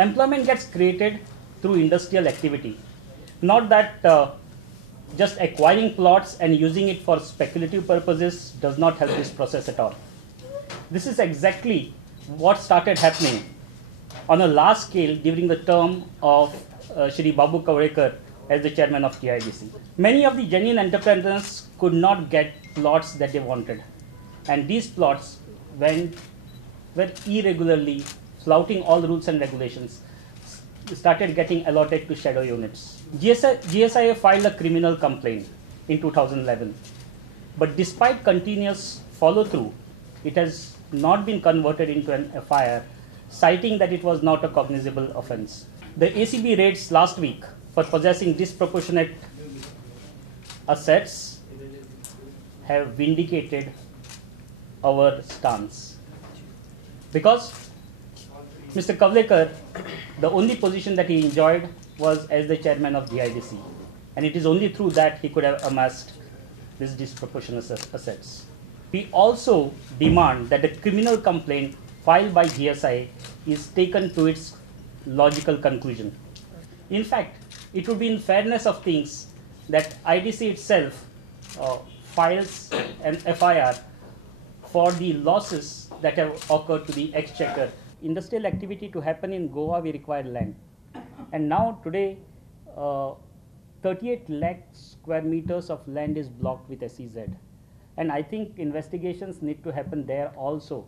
Employment gets created through industrial activity, not that just acquiring plots and using it for speculative purposes does not help this process at all. This is exactly what started happening on a large scale during the term of Shri Babu Kavlekar as the chairman of GIDC. Many of the genuine entrepreneurs could not get plots that they wanted, and these plots were irregularly flouting all rules and regulations, started getting allotted to shadow units. GSIA filed a criminal complaint in 2011, but despite continuous follow-through, it has not been converted into an FIR, citing that it was not a cognizable offense. The ACB raids last week for possessing disproportionate assets have vindicated our stance. Because Mr. Kavlekar, the only position that he enjoyed was as the chairman of GIDC, and it is only through that he could have amassed these disproportionate assets. We also demand that the criminal complaint filed by GSIA is taken to its logical conclusion. In fact, it would be in fairness of things that IDC itself files an FIR for the losses that have occurred to the exchequer. Industrial activity to happen in Goa, we require land. And now today, 38 lakh square meters of land is blocked with SEZ. And I think investigations need to happen there also